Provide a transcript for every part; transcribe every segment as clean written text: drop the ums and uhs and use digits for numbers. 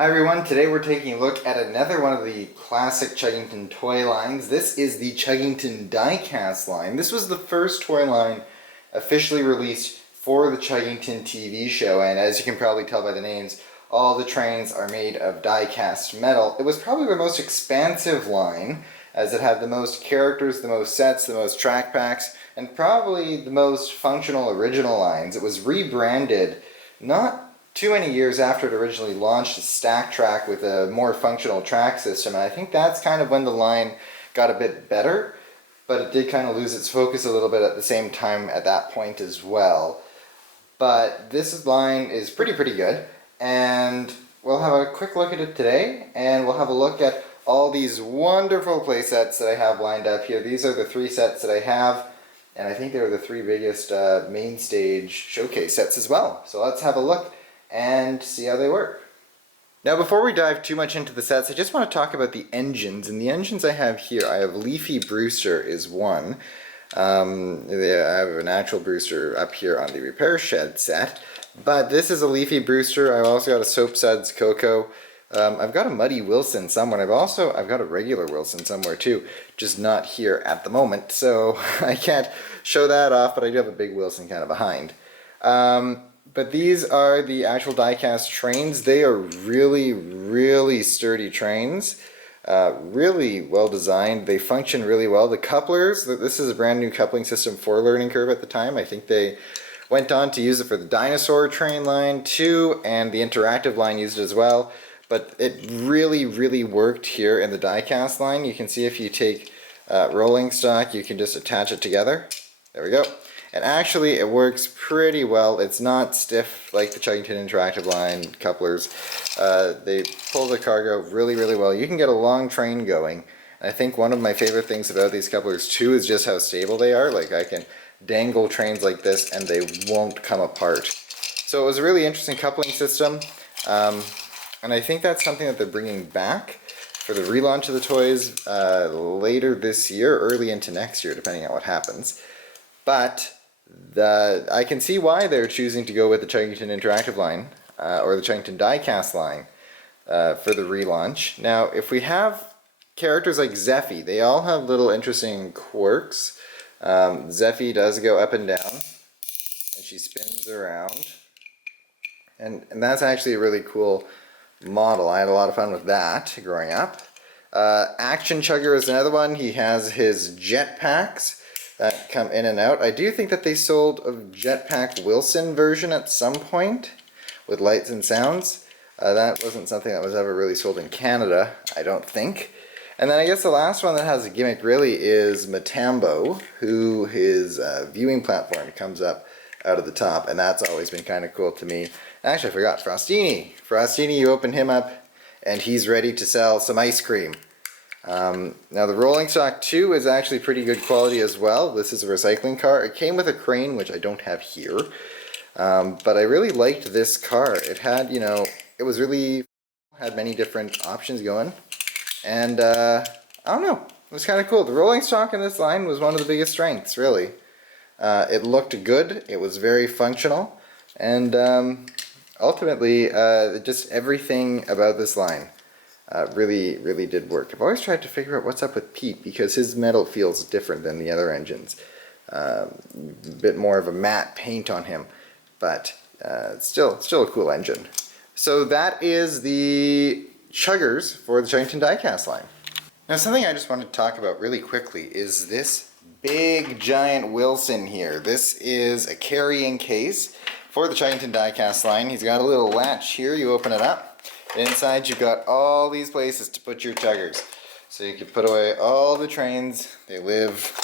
Hi everyone, today we're taking a look at another one of the classic Chuggington toy lines. This is the Chuggington Die Cast line. This was the first toy line officially released for the Chuggington TV show, and as you can probably tell by the names, all the trains are made of die cast metal. It was probably the most expansive line, as it had the most characters, the most sets, the most track packs, and probably the most functional original lines. It was rebranded not too many years after it originally launched as Stack Track with a more functional track system, and I think that's kind of when the line got a bit better, but it did kind of lose its focus a little bit at the same time at that point as well. But this line is pretty good, and we'll have a quick look at it today, and we'll have a look at all these wonderful play sets that I have lined up here. These are the 3 sets that I have, and I think they're the 3 biggest main stage showcase sets as well. So let's have a look and see how they work. Now before we dive too much into the sets, I just want to talk about the engines. And the engines I have here, I have Leafy Brewster is one. I have an actual Brewster up here on the Repair Shed set. But this is a Leafy Brewster. I've also got a Soap Suds Coco. I've got a Muddy Wilson somewhere. I've got a regular Wilson somewhere too, just not here at the moment. So I can't show that off, but I do have a big Wilson kind of behind. But these are the actual die-cast trains. They are really sturdy trains. Really well designed. They function really well. The couplers, this is a brand new coupling system for Learning Curve at the time. I think they went on to use it for the dinosaur train line too, and the interactive line used it as well. But it really worked here in the die-cast line. You can see if you take rolling stock, you can just attach it together. There we go. And actually it works pretty well. It's not stiff like the Chuggington Interactive line couplers. They pull the cargo really well. You can get a long train going. And I think one of my favorite things about these couplers too is just how stable they are. Like I can dangle trains like this and they won't come apart. So it was a really interesting coupling system. And I think that's something that they're bringing back for the relaunch of the toys later this year, early into next year, depending on what happens. But I can see why they're choosing to go with the Chuggington Interactive line, or the Chuggington Die Cast line, for the relaunch. Now, if we have characters like Zeffy, they all have little interesting quirks. Zeffy does go up and down, and she spins around. And that's actually a really cool model. I had a lot of fun with that growing up. Action Chugger is another one. He has his jetpacks that come in and out. I do think that they sold a Jetpack Wilson version at some point with lights and sounds. That wasn't something that was ever really sold in Canada, I don't think. And then I guess the last one that has a gimmick really is Matambo, who his viewing platform comes up out of the top, and that's always been kind of cool to me. Actually, I forgot Frostini. Frostini, you open him up and he's ready to sell some ice cream. Now the rolling stock too is actually pretty good quality as well. This is a recycling car. It came with a crane, which I don't have here, but I really liked this car. It had, it was really had many different options going, and I don't know, it was kind of cool. The rolling stock in this line was one of the biggest strengths, really. It looked good. It was very functional, and ultimately, just everything about this line really did work. I've always tried to figure out what's up with Pete because his metal feels different than the other engines. A bit more of a matte paint on him, but still a cool engine. So that is the chuggers for the Chuggington Die Cast line. Now something I just wanted to talk about really quickly is this big giant Wilson here. This is a carrying case for the Chuggington Die Cast line. He's got a little latch here. You open it up. Inside you've got all these places to put your chuggers. So you can put away all the trains. They live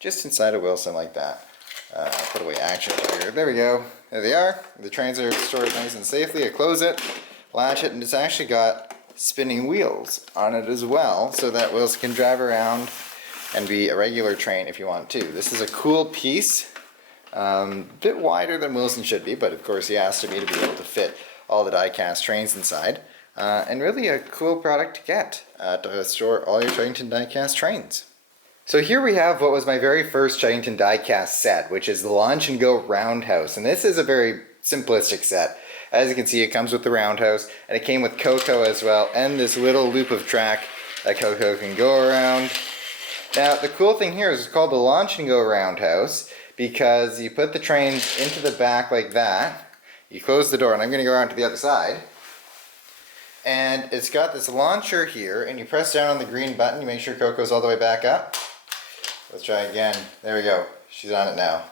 just inside a Wilson like that. Put away Action Chugger. There we go. There they are. The trains are stored nice and safely. I close it, latch it, and it's actually got spinning wheels on it as well, so that Wilson can drive around and be a regular train if you want to. This is a cool piece. Bit wider than Wilson should be, but of course he asked me to be able to fit all the die-cast trains inside, and really a cool product to get to store all your Chuggington die-cast trains. So here we have what was my very first Chuggington die-cast set, which is the Launch and Go Roundhouse, and this is a very simplistic set. As you can see, it comes with the roundhouse, and it came with Coco as well, and this little loop of track that Coco can go around. Now, the cool thing here is it's called the Launch and Go Roundhouse because you put the trains into the back like that, you close the door, and I'm going to go around to the other side, and it's got this launcher here, and you press down on the green button, you make sure Coco's all the way back up. Let's try again. There we go. She's on it now.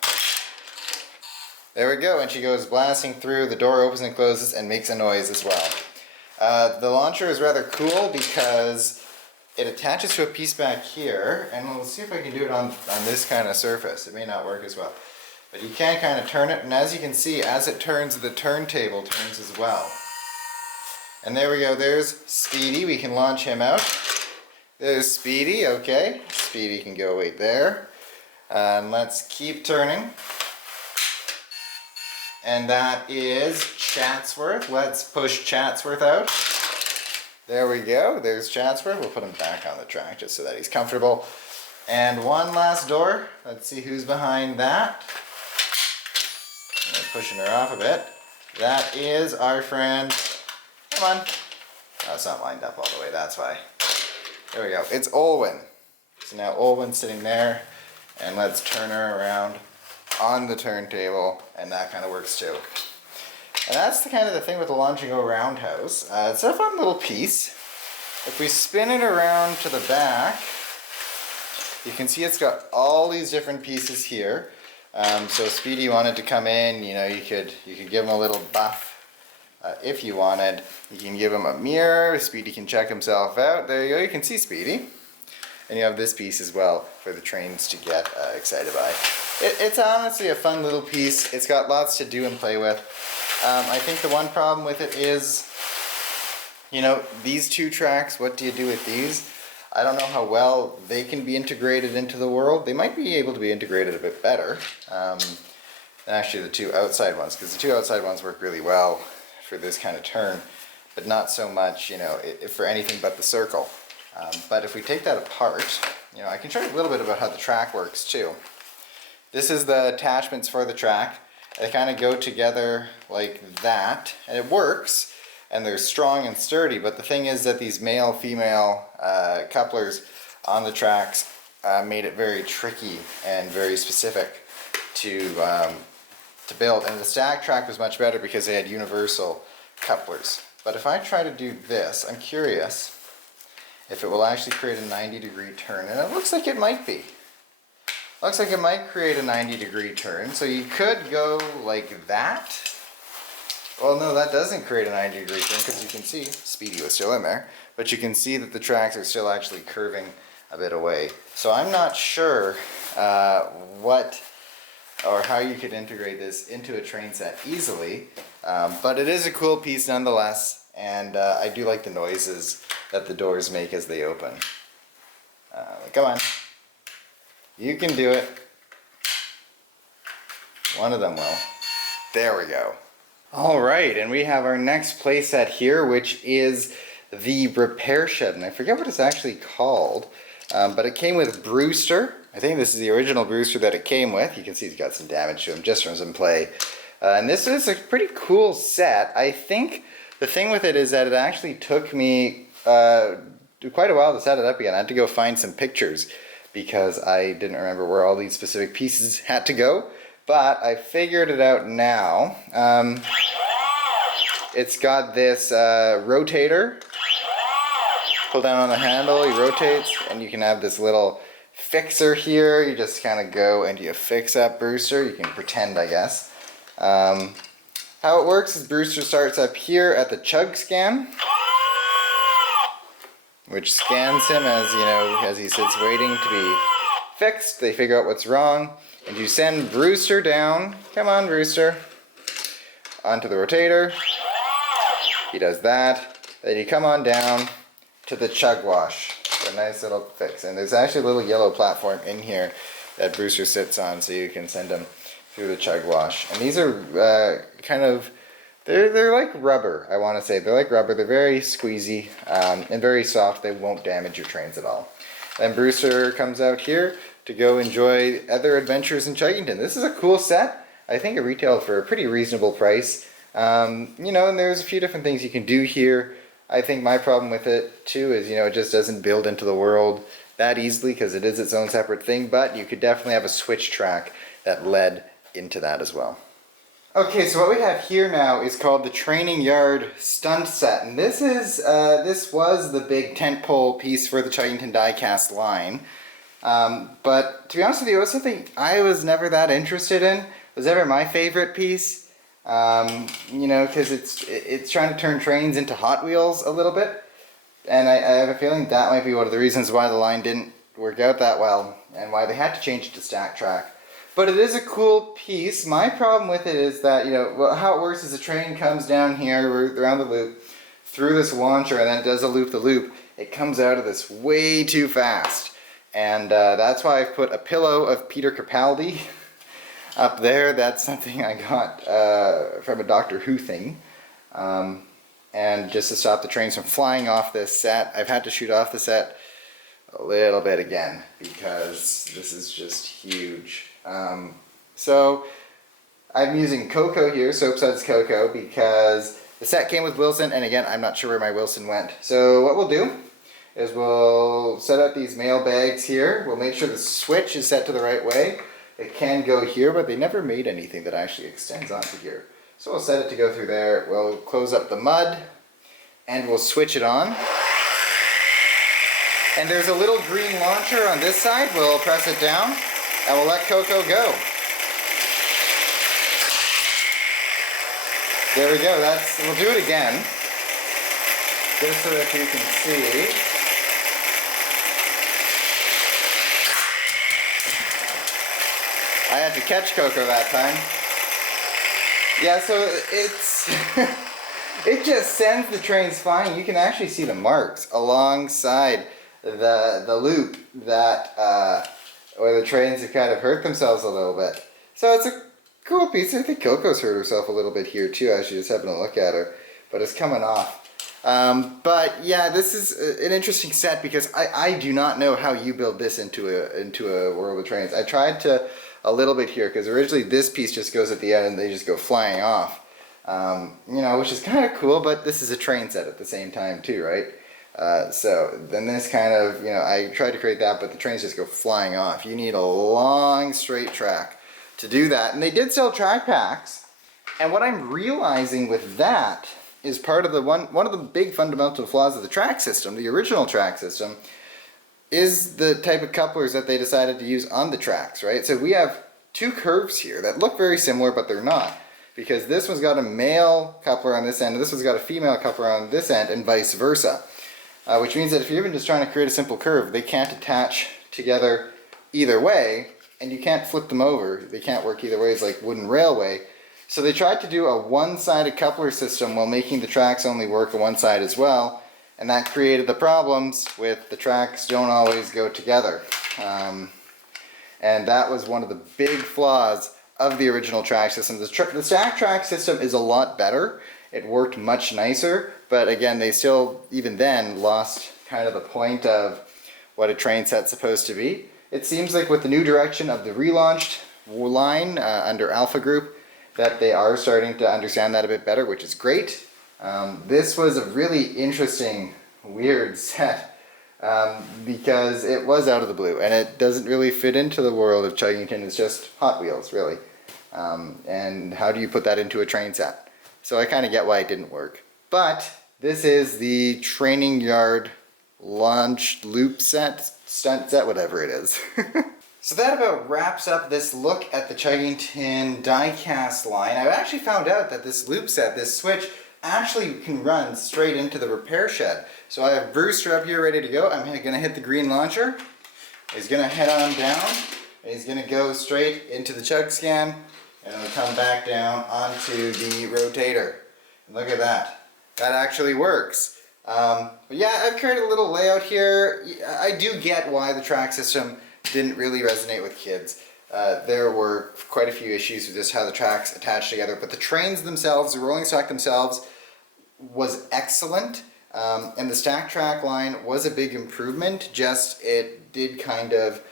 There we go, and she goes blasting through, the door opens and closes and makes a noise as well. The launcher is rather cool because it attaches to a piece back here, and we'll see if I can do it on this kind of surface. It may not work as well. But you can kind of turn it, and as you can see, as it turns, the turntable turns as well. And there we go, there's Speedy. We can launch him out. There's Speedy, okay. Speedy can go right there. And let's keep turning. And that is Chatsworth. Let's push Chatsworth out. There we go, there's Chatsworth. We'll put him back on the track just so that he's comfortable. And one last door. Let's see who's behind that. I'm pushing her off a bit. That is our friend. Come on. Oh, it's not lined up all the way, that's why. There we go, it's Olwen. So now Olwen's sitting there, and let's turn her around on the turntable, and that kind of works too. And that's the kind of the thing with the Launch and Go Roundhouse. It's a fun little piece. If we spin it around to the back, you can see it's got all these different pieces here. So Speedy wanted to come in, you know, you could give him a little buff if you wanted. You can give him a mirror, Speedy can check himself out. There you go, you can see Speedy. And you have this piece as well for the trains to get excited by. It's honestly a fun little piece. It's got lots to do and play with. I think the one problem with it is, you know, these two tracks, what do you do with these? I don't know how well they can be integrated into the world. They might be able to be integrated a bit better than actually the two outside ones, because the two outside ones work really well for this kind of turn, but not so much, you know, for anything but the circle. But if we take that apart, you know, I can show you a little bit about how the track works too. This is the attachments for the track. They kind of go together like that, and it works, and they're strong and sturdy, but the thing is that these male-female couplers on the tracks made it very tricky and very specific to build, and the Stack Track was much better because they had universal couplers. But if I try to do this, I'm curious if it will actually create a 90-degree turn, and it looks like it might be. Looks like it might create a 90-degree turn, so you could go like that. Well, no, that doesn't create a 90-degree turn because you can see Speedy was still in there, but you can see that the tracks are still actually curving a bit away. So I'm not sure what or how you could integrate this into a train set easily, but it is a cool piece nonetheless, and I do like the noises that the doors make as they open. Come on. You can do it. One of them will. There we go. Alright, and we have our next playset here, which is the repair shed, and I forget what it's actually called, but it came with Brewster. I think this is the original Brewster that it came with. You can see he's got some damage to him just from some play. And this is a pretty cool set. I think the thing with it is that it actually took me quite a while to set it up again. I had to go find some pictures because I didn't remember where all these specific pieces had to go, but I figured it out now. It's got this rotator. Pull down on the handle, he rotates, and you can have this little fixer here. You just kind of go and you fix up Brewster. You can pretend, I guess. How it works is Brewster starts up here at the chug scan, which scans him as, you know, as he sits waiting to be fixed. They figure out what's wrong, and you send Brewster down. Come on, Brewster. Onto the rotator. He does that. Then you come on down to the chug wash. A nice little fix. And there's actually a little yellow platform in here that Brewster sits on, so you can send him through the chug wash. And these are kind of, they're like rubber, I want to say. They're like rubber. They're very squeezy and very soft. They won't damage your trains at all. Then Brewster comes out here to go enjoy other adventures in Chuggington. This is a cool set. I think it retailed for a pretty reasonable price. You know, and there's a few different things you can do here. I think my problem with it too is, you know, it just doesn't build into the world that easily because it is its own separate thing, but you could definitely have a switch track that led into that as well. Okay, so what we have here now is called the Training Yard Stunt Set, and this was the big tentpole piece for the Chuggington Die Cast line. But to be honest with you, it was something I was never that interested in. It was never my favorite piece, you know, because it's trying to turn trains into Hot Wheels a little bit, and I have a feeling that might be one of the reasons why the line didn't work out that well, and why they had to change it to Stack Track. But it is a cool piece. My problem with it is that, you know, well, how it works is the train comes down here around the loop through this launcher and then it does a loop-the-loop. It comes out of this way too fast. And that's why I've put a pillow of Peter Capaldi up there. That's something I got from a Doctor Who thing. And just to stop the trains from flying off this set, I've had to shoot off the set a little bit again because this is just huge. So I'm using Coco here, Soap Suds Coco, because the set came with Wilson, and again, I'm not sure where my Wilson went. So what we'll do is we'll set up these mail bags here. We'll make sure the switch is set to the right way. It can go here, but they never made anything that actually extends onto here. So we'll set it to go through there. We'll close up the mud, and we'll switch it on. And there's a little green launcher on this side. We'll press it down. And we'll let Coco go. There we go. We'll do it again, just so that you can see. I had to catch Coco that time. Yeah, so it's it just sends the trains flying. You can actually see the marks alongside the loop that. Where the trains have kind of hurt themselves a little bit. So it's a cool piece. I think Coco's hurt herself a little bit here too, as she's having a look at her. But it's coming off. But yeah, this is an interesting set because I do not know how you build this into a world of trains. I tried to a little bit here because originally this piece just goes at the end and they just go flying off. You know, which is kind of cool, but this is a train set at the same time too, right? So then this kind of, you know, I tried to create that, but the trains just go flying off. You need a long straight track to do that. And they did sell track packs. And what I'm realizing with that is part of one of the big fundamental flaws of the track system, the original track system, is the type of couplers that they decided to use on the tracks, right? So we have two curves here that look very similar, but they're not. Because this one's got a male coupler on this end, and this one's got a female coupler on this end, and vice versa. Which means that if you're even just trying to create a simple curve, they can't attach together either way, and you can't flip them over. They can't work either way. It's like wooden railway. So they tried to do a one-sided coupler system while making the tracks only work on one side as well, and that created the problems with the tracks don't always go together. And that was one of the big flaws of the original track system. The Stack Track system is a lot better. It worked much nicer, but again, they still, even then, lost kind of the point of what a train set's supposed to be. It seems like with the new direction of the relaunched line under Alpha Group, that they are starting to understand that a bit better, which is great. This was a really interesting, weird set because it was out of the blue, and it doesn't really fit into the world of Chuggington. It's just Hot Wheels, really. And how do you put that into a train set? So I kind of get why it didn't work. But this is the Training Yard launch loop set, stunt set, whatever it is. So that about wraps up this look at the Chuggington Die Cast line. I've actually found out that this loop set, this switch, actually can run straight into the repair shed. So I have Brewster up here ready to go. I'm going to hit the green launcher. He's going to head on down, and he's going to go straight into the chug scan, and it'll come back down onto the rotator. And look at that. That actually works. But yeah, I've created a little layout here. I do get why the track system didn't really resonate with kids. There were quite a few issues with just how the tracks attach together, but the trains themselves, the rolling stock themselves, was excellent. And the Stack Track line was a big improvement, just it did kind of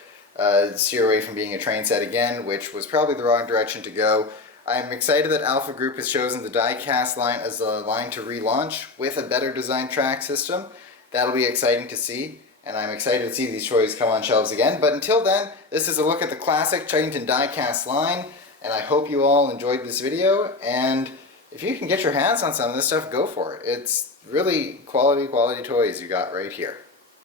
steer away from being a train set again, which was probably the wrong direction to go. I'm excited that Alpha Group has chosen the die-cast line as a line to relaunch with a better design track system. That'll be exciting to see, and I'm excited to see these toys come on shelves again. But until then, this is a look at the classic Chuggington die-cast line, and I hope you all enjoyed this video, and if you can get your hands on some of this stuff, go for it. It's really quality toys you got right here.